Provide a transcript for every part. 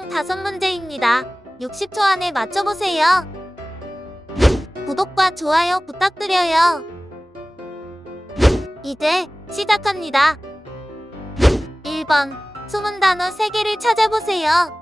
총 5문제입니다. 60초 안에 맞춰보세요. 구독과 좋아요 부탁드려요. 이제 시작합니다. 1번 숨은 단어 3개를 찾아보세요.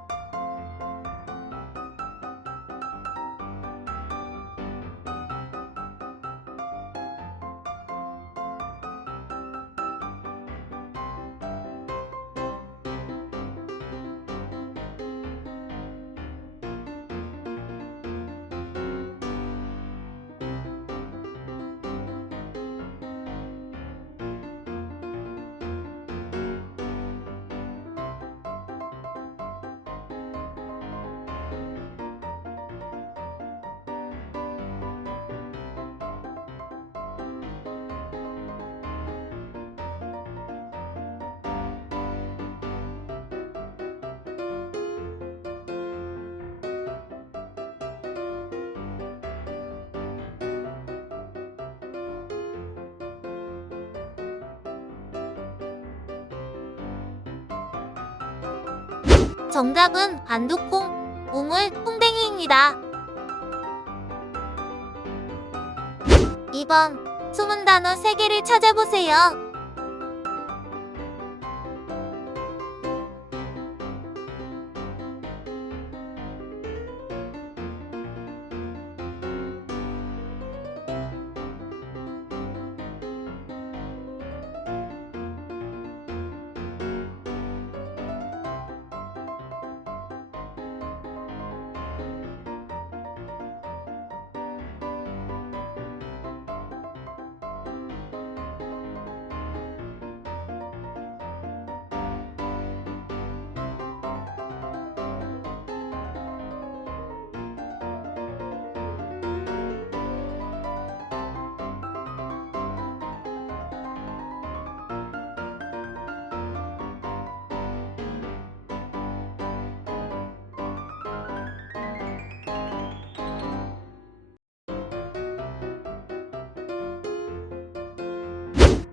정답은 안두콩, 우물, 콩댕이입니다. 2번 숨은 단어 3개를 찾아보세요.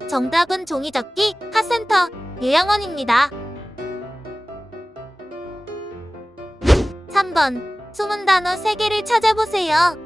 정답은 종이접기 카센터 요양원입니다. 3번 숨은 단어 3개를 찾아보세요.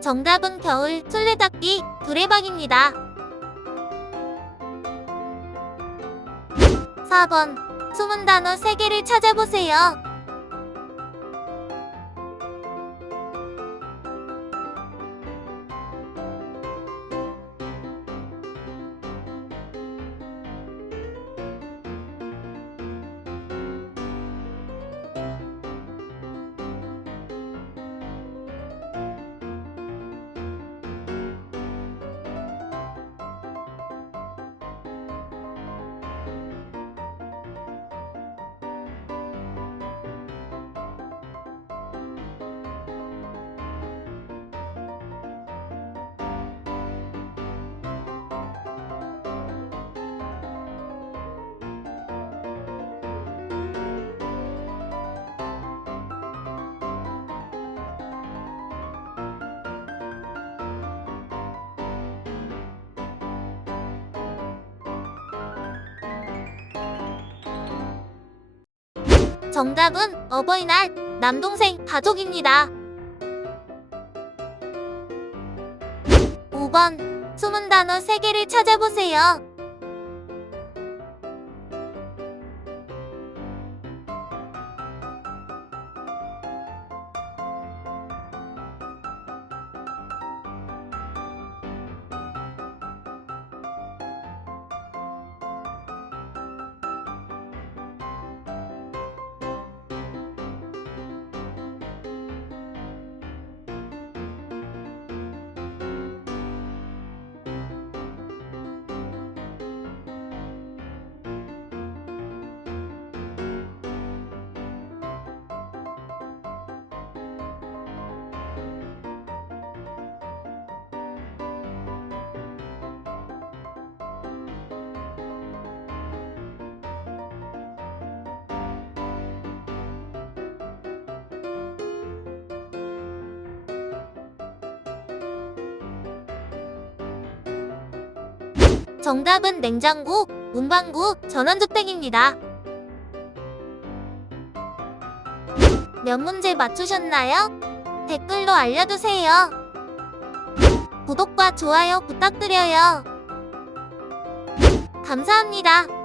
정답은 겨울 술래잡기 두레박입니다. 4번 숨은 단어 3개를 찾아보세요. 정답은 어버이날 남동생 가족입니다. 5번 숨은 단어 3개를 찾아보세요. 정답은 냉장고, 문방구, 전원주택입니다. 몇 문제 맞추셨나요? 댓글로 알려주세요. 구독과 좋아요 부탁드려요. 감사합니다.